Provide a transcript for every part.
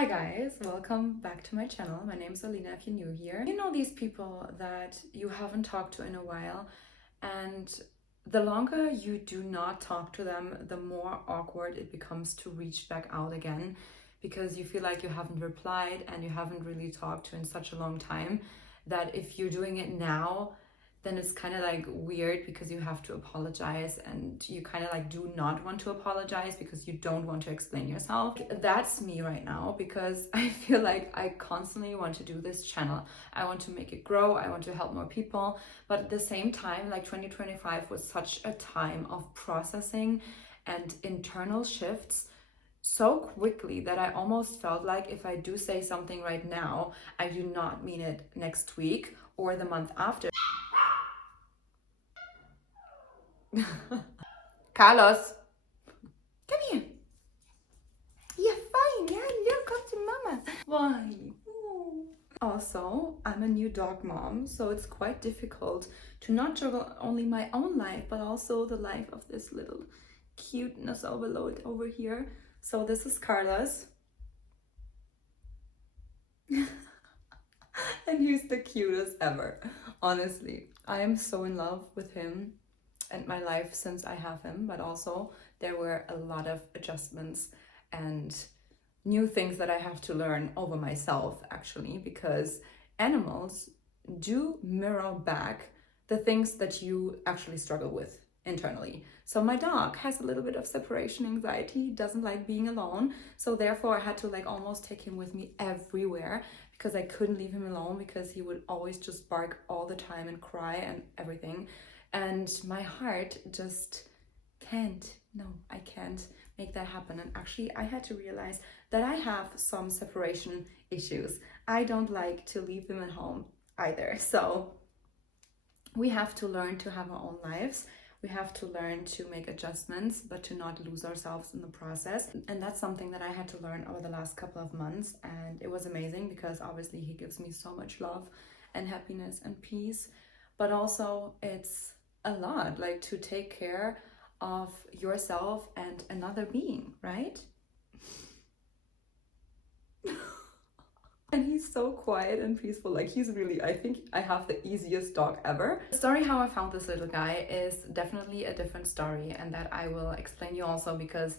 Hi guys, welcome back to my channel. My name is Alina if you're new here. You know these people that you haven't talked to in a while, and the longer you do not talk to them, the more awkward it becomes to reach back out again, because you feel like you haven't replied and you haven't really talked to in such a long time that if you're doing it now, then it's kind of like weird because you have to apologize, and you kind of like do not want to apologize because you don't want to explain yourself. That's me right now, because I feel like I constantly want to do this channel. I want to make it grow. I want to help more people. But at the same time, like 2025 was such a time of processing and internal shifts so quickly that I almost felt like if I do say something right now, I do not mean it next week or the month after. Carlos, come here. You're fine, yeah? Look, come to mama. Why? Ooh. Also, I'm a new dog mom, so it's quite difficult to not juggle only my own life, but also the life of this little cuteness overload over here. So this is Carlos. And he's the cutest ever. Honestly, I am so in love with him and my life since I have him, but also there were a lot of adjustments and new things that I have to learn over myself, actually, because animals do mirror back the things that you actually struggle with internally. So my dog has a little bit of separation anxiety, doesn't like being alone, so therefore I had to like almost take him with me everywhere, because I couldn't leave him alone because he would always just bark all the time and cry and everything. And my heart just I can't make that happen. And actually I had to realize that I have some separation issues. I don't like to leave him at home either. So we have to learn to have our own lives. We have to learn to make adjustments, but to not lose ourselves in the process. And that's something that I had to learn over the last couple of months. And it was amazing because obviously he gives me so much love and happiness and peace. But also it's a lot, like, to take care of yourself and another being, right? And he's so quiet and peaceful. Like, he's really, I think I have the easiest dog ever. The story how I found this little guy is definitely a different story, and that I will explain you also, because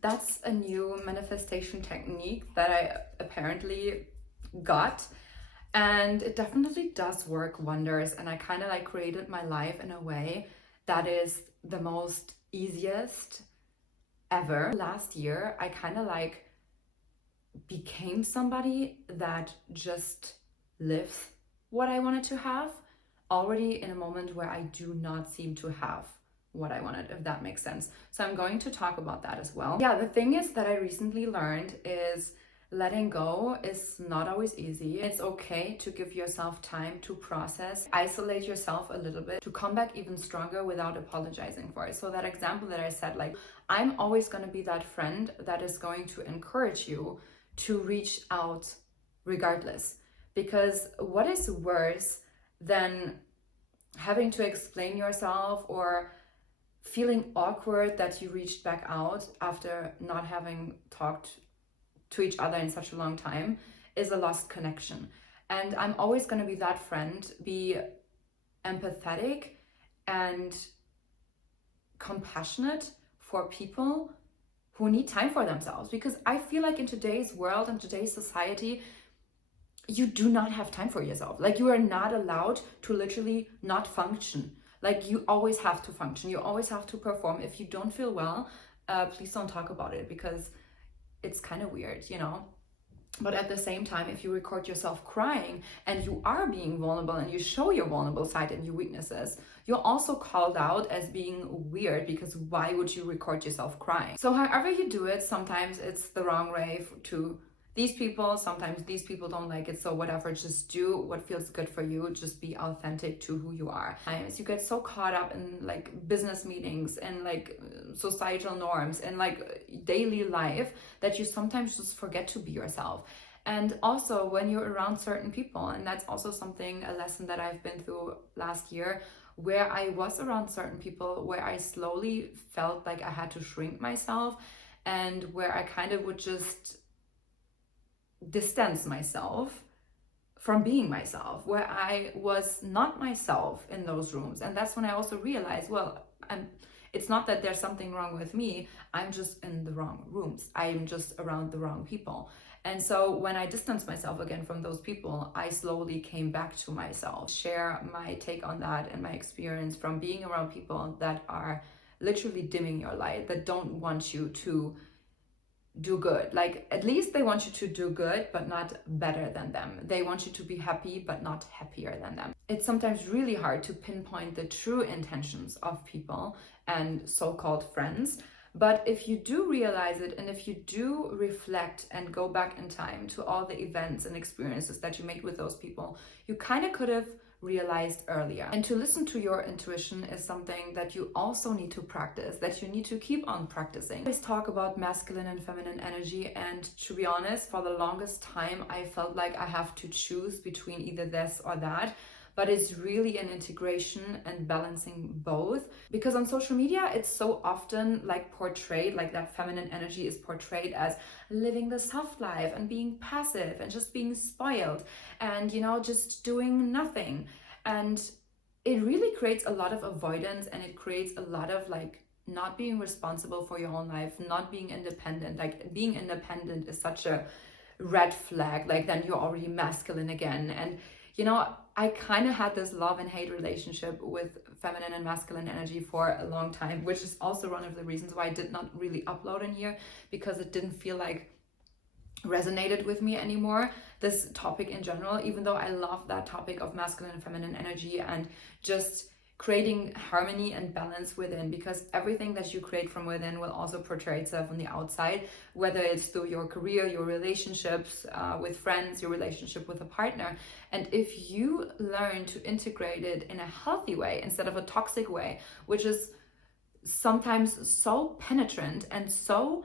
that's a new manifestation technique that I apparently got, and it definitely does work wonders. And I kind of like created my life in a way that is the most easiest ever. Last year I kind of like became somebody that just lives what I wanted to have, already in a moment where I do not seem to have what I wanted, if that makes sense. So I'm going to talk about that as well. Yeah, the thing is that I recently learned is letting go is not always easy. It's okay to give yourself time to process, isolate yourself a little bit, to come back even stronger without apologizing for it. So that example that I said, like, I'm always going to be that friend that is going to encourage you to reach out regardless. Because what is worse than having to explain yourself or feeling awkward that you reached back out after not having talked to each other in such a long time is a lost connection. And I'm always going to be that friend, be empathetic and compassionate for people who need time for themselves, because I feel like in today's world and today's society, you do not have time for yourself. Like, you are not allowed to literally not function. Like, you always have to function. You always have to perform. If you don't feel well, please don't talk about it, because it's kind of weird, you know? But at the same time, if you record yourself crying and you are being vulnerable and you show your vulnerable side and your weaknesses, you're also called out as being weird, because why would you record yourself crying? So however you do it, sometimes it's the wrong way to these people, sometimes these people don't like it, so whatever, just do what feels good for you. Just be authentic to who you are. Sometimes you get so caught up in like business meetings and like societal norms and like daily life that you sometimes just forget to be yourself. And also when you're around certain people, and that's also something, a lesson that I've been through last year, where I was around certain people where I slowly felt like I had to shrink myself, and where I kind of would just distance myself from being myself, where I was not myself in those rooms. And that's when I also realized, well, it's not that there's something wrong with me, I'm just in the wrong rooms. I'm just around the wrong people. And so when I distanced myself again from those people, I slowly came back to myself, share my take on that and my experience from being around people that are literally dimming your light, that don't want you to do good. Like, at least they want you to do good, but not better than them. They want you to be happy, but not happier than them. It's sometimes really hard to pinpoint the true intentions of people and so-called friends. But if you do realize it, and if you do reflect and go back in time to all the events and experiences that you made with those people, you kind of could have realized earlier. And to listen to your intuition is something that you also need to practice, that you need to keep on practicing. I always talk about masculine and feminine energy, and to be honest, for the longest time I felt like I have to choose between either this or that. But it's really an integration and balancing both, because on social media it's so often like portrayed, like that feminine energy is portrayed as living the soft life and being passive and just being spoiled and, you know, just doing nothing. And it really creates a lot of avoidance, and it creates a lot of like not being responsible for your own life, not being independent. Like, being independent is such a red flag, like then you're already masculine again. And you know, I kind of had this love and hate relationship with feminine and masculine energy for a long time, which is also one of the reasons why I did not really upload in here, because it didn't feel like resonated with me anymore, this topic in general, even though I love that topic of masculine and feminine energy and just creating harmony and balance within, because everything that you create from within will also portray itself on the outside, whether it's through your career, your relationships with friends, your relationship with a partner. And if you learn to integrate it in a healthy way instead of a toxic way, which is sometimes so penetrant and so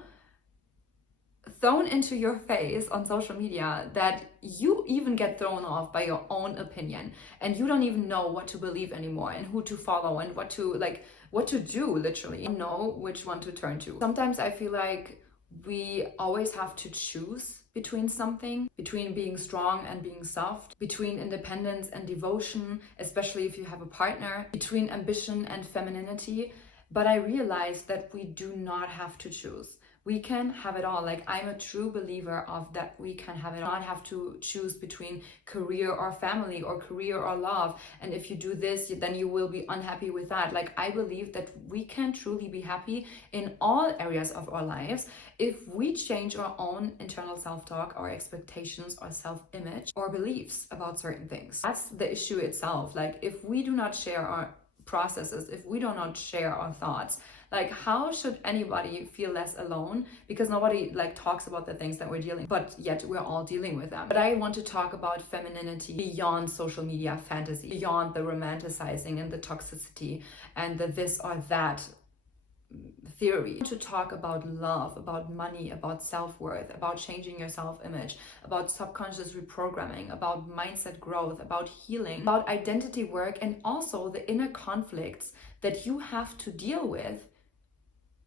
thrown into your face on social media that you even get thrown off by your own opinion, and you don't even know what to believe anymore and who to follow and what to do, literally. You know which one to turn to. Sometimes I feel like we always have to choose between something, between being strong and being soft, between independence and devotion, especially if you have a partner, between ambition and femininity. But I realized that we do not have to choose. We can have it all. Like, I'm a true believer of that we can have it all. Not have to choose between career or family, or career or love. And if you do this, then you will be unhappy with that. Like, I believe that we can truly be happy in all areas of our lives if we change our own internal self-talk, our expectations, our self-image, or beliefs about certain things. That's the issue itself. Like, if we do not share our processes, if we do not share our thoughts, like, how should anybody feel less alone? Because nobody like talks about the things that we're dealing with, but yet we're all dealing with them. But I want to talk about femininity beyond social media fantasy, beyond the romanticizing and the toxicity and the this or that theory. To talk about love, about money, about self-worth, about changing your self-image, about subconscious reprogramming, about mindset growth, about healing, about identity work, and also the inner conflicts that you have to deal with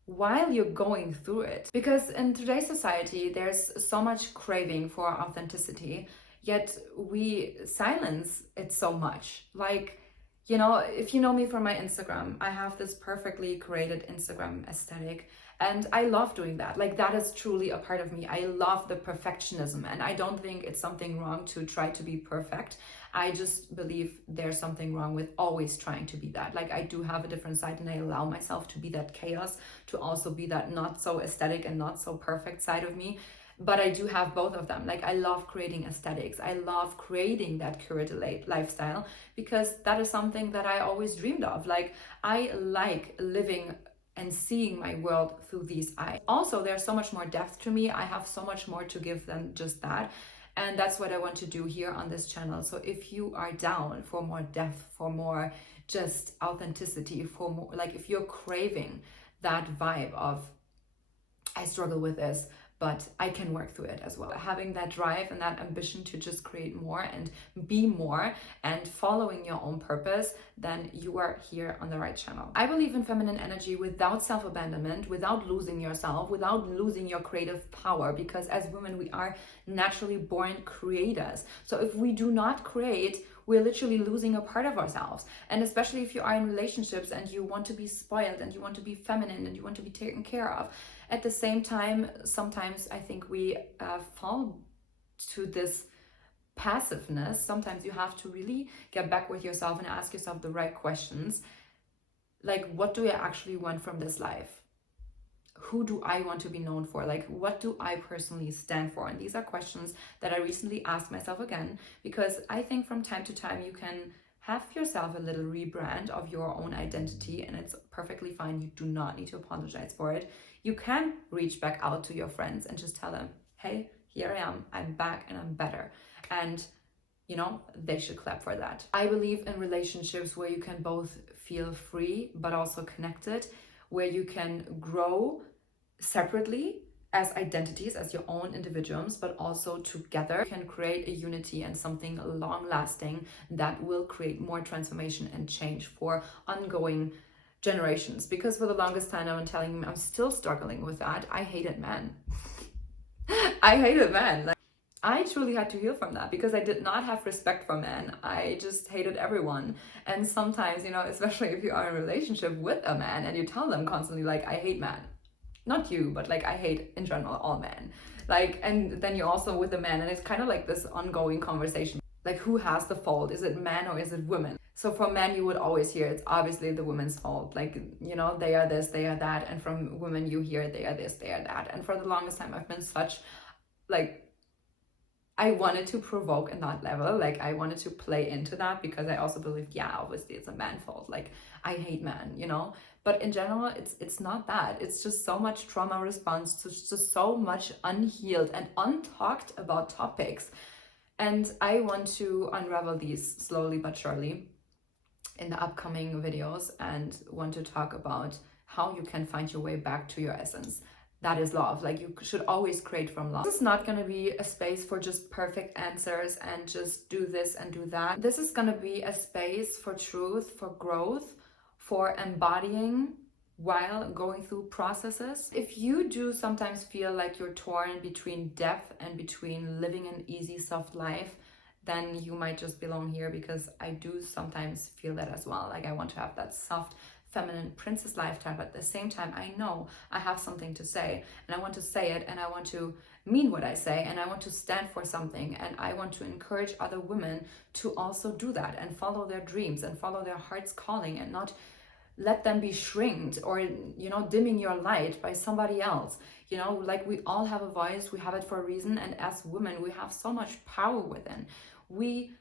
while you're going through it. Because in today's society, there's so much craving for authenticity, yet we silence it so much. Like, you know, if you know me from my Instagram, I have this perfectly created Instagram aesthetic, and I love doing that. Like, that is truly a part of me. I love the perfectionism, and I don't think it's something wrong to try to be perfect. I just believe there's something wrong with always trying to be that. Like, I do have a different side, and I allow myself to be that chaos, to also be that not so aesthetic and not so perfect side of me. But I do have both of them. Like, I love creating aesthetics. I love creating that curated lifestyle, because that is something that I always dreamed of. Like, I like living and seeing my world through these eyes. Also, there's so much more depth to me. I have so much more to give than just that. And that's what I want to do here on this channel. So if you are down for more depth, for more just authenticity, for more, like, if you're craving that vibe of, I struggle with this, but I can work through it as well. Having that drive and that ambition to just create more and be more and following your own purpose, then you are here on the right channel. I believe in feminine energy without self-abandonment, without losing yourself, without losing your creative power, because as women, we are naturally born creators. So if we do not create, we're literally losing a part of ourselves. And especially if you are in relationships and you want to be spoiled and you want to be feminine and you want to be taken care of. At the same time, sometimes I think we fall to this passiveness. Sometimes you have to really get back with yourself and ask yourself the right questions. Like, what do I actually want from this life? Who do I want to be known for? Like, what do I personally stand for? And these are questions that I recently asked myself again, because I think from time to time you can have yourself a little rebrand of your own identity, and it's perfectly fine. You do not need to apologize for it. You can reach back out to your friends and just tell them, hey, here I am, I'm back and I'm better. And you know, they should clap for that. I believe in relationships where you can both feel free but also connected, where you can grow separately as identities, as your own individuals, but also together can create a unity and something long lasting that will create more transformation and change for ongoing generations. Because for the longest time, I'm telling you, I'm still struggling with that. I hated men. I hated men. Like, I truly had to heal from that because I did not have respect for men. I just hated everyone. And sometimes, you know, especially if you are in a relationship with a man and you tell them constantly, like, I hate men. Not you, but like I hate in general all men. Like, and then you're also with a man and it's kind of like this ongoing conversation. Like, who has the fault? Is it man or is it women? So for men, you would always hear it's obviously the women's fault. Like, you know, they are this, they are that. And from women, you hear they are this, they are that. And for the longest time, I've been such, like, I wanted to provoke in that level. Like, I wanted to play into that because I also believed, yeah, obviously it's a man's fault. Like, I hate men, you know? But in general, it's not that. It's just so much trauma response to just so much unhealed and untalked about topics. And I want to unravel these slowly but surely in the upcoming videos and want to talk about how you can find your way back to your essence. That is love. Like, you should always create from love. This is not going to be a space for just perfect answers and just do this and do that. This is going to be a space for truth, for growth, for embodying while going through processes. If you do sometimes feel like you're torn between depth and between living an easy, soft life, then you might just belong here, because I do sometimes feel that as well. Like, I want to have that soft, feminine princess lifestyle, but at the same time, I know I have something to say, and I want to say it, and I want to mean what I say, and I want to stand for something, and I want to encourage other women to also do that and follow their dreams and follow their heart's calling, and not let them be shrinked or, you know, dimming your light by somebody else. You know, like, we all have a voice, we have it for a reason, and as women, we have so much power within. We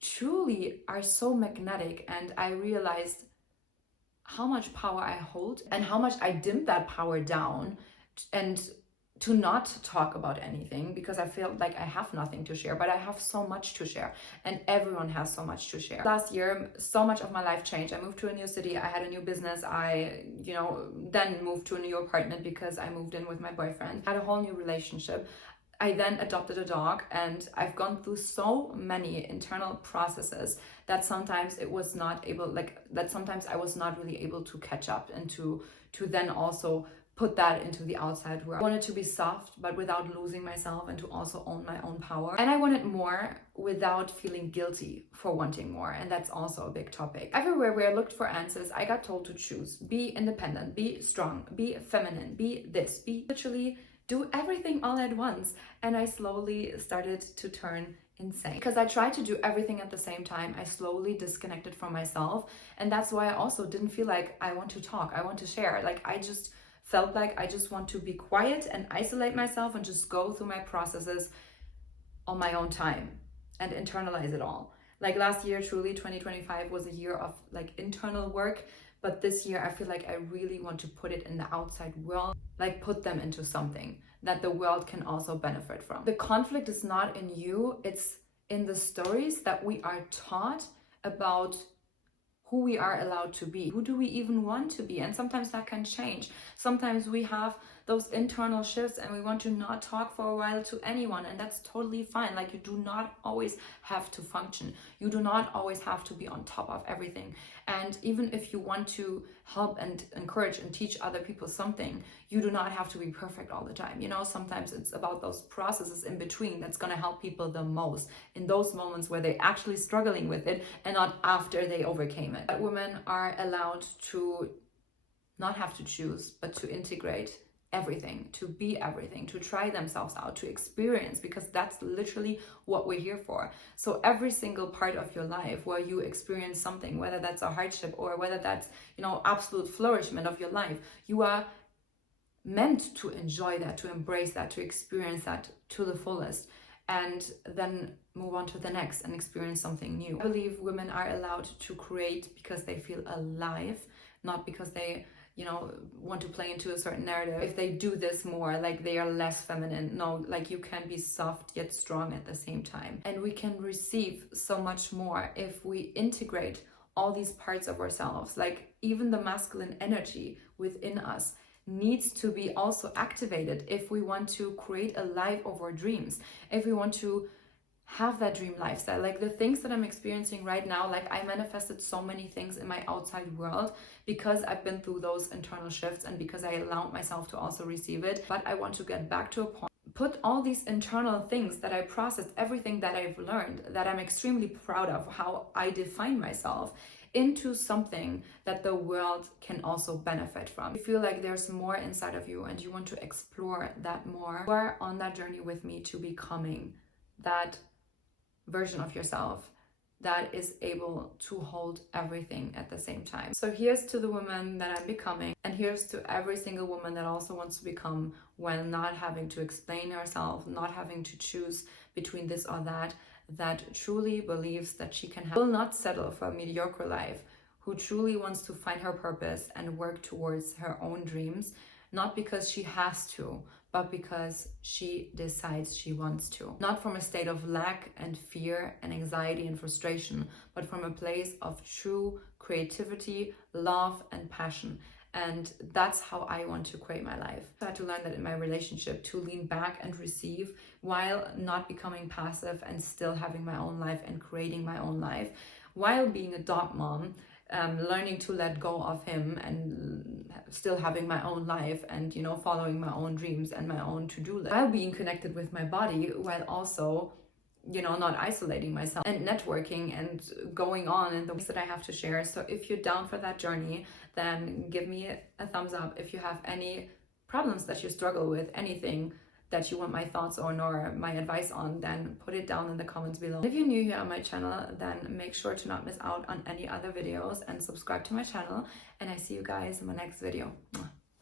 truly are so magnetic, and I realized how much power I hold and how much I dimmed that power down, and to not talk about anything because I feel like I have nothing to share, but I have so much to share, and everyone has so much to share. Last year, so much of my life changed. I moved to a new city, I had a new business, I, you know, then moved to a new apartment because I moved in with my boyfriend, had a whole new relationship. I then adopted a dog, and I've gone through so many internal processes that sometimes it was not able, like, that sometimes I was not really able to catch up and to then also put that into the outside world. I wanted to be soft, but without losing myself, and to also own my own power. And I wanted more without feeling guilty for wanting more. And that's also a big topic. Everywhere where I looked for answers, I got told to choose. Be independent, be strong, be feminine, be this, be literally do everything all at once. And I slowly started to turn insane because I tried to do everything at the same time. I slowly disconnected from myself. And that's why I also didn't feel like I want to talk, I want to share. Like, I just felt like I just want to be quiet and isolate myself and just go through my processes on my own time and internalize it all. Like, last year, truly 2025 was a year of like internal work, but this year I feel like I really want to put it in the outside world, like put them into something that the world can also benefit from. The conflict is not in you, it's in the stories that we are taught about who we are allowed to be. Who do we even want to be? And sometimes that can change. Sometimes we have those internal shifts and we want to not talk for a while to anyone, and that's totally fine. Like, you do not always have to function. You do not always have to be on top of everything. And even if you want to help and encourage and teach other people something, you do not have to be perfect all the time. You know, sometimes it's about those processes in between that's going to help people the most in those moments where they're actually struggling with it and not after they overcame it. But women are allowed to not have to choose, but to integrate everything, to be everything, to try themselves out, to experience, because that's literally what we're here for. So every single part of your life where you experience something, whether that's a hardship or whether that's, you know, absolute flourishment of your life, you are meant to enjoy that, to embrace that, to experience that to the fullest, and then move on to the next and experience something new. I believe women are allowed to create because they feel alive, not because they, you know, want to play into a certain narrative. If they do this more, like they are less feminine. No, like you can be soft yet strong at the same time. And we can receive so much more if we integrate all these parts of ourselves. Like even the masculine energy within us needs to be also activated if we want to create a life of our dreams, if we want to have that dream lifestyle. Like the things that I'm experiencing right now, like I manifested so many things in my outside world because I've been through those internal shifts and because I allowed myself to also receive it. But I want to get back to a point, put all these internal things that I processed, everything that I've learned, that I'm extremely proud of, how I define myself, into something that the world can also benefit from. You feel like there's more inside of you and you want to explore that more. You are on that journey with me to becoming that version of yourself that is able to hold everything at the same time. So here's to the woman that I'm becoming, and here's to every single woman that also wants to become, while not having to explain herself, not having to choose between this or that, that truly believes that she can will not settle for a mediocre life, who truly wants to find her purpose and work towards her own dreams, not because she has to, but because she decides she wants to. Not from a state of lack and fear and anxiety and frustration, but from a place of true creativity, love, and passion. And that's how I want to create my life. I had to learn that in my relationship, to lean back and receive while not becoming passive and still having my own life and creating my own life. While being a dog mom, learning to let go of him and still having my own life and, you know, following my own dreams and my own to-do list. While being connected with my body, while also, you know, not isolating myself, and networking and going on in the ways that I have to share. So if you're down for that journey, then give me a thumbs up. If you have any problems that you struggle with, anything that you want my thoughts on or my advice on, then put it down in the comments below. If you're new here on my channel, then make sure to not miss out on any other videos and subscribe to my channel, and I see you guys in my next video.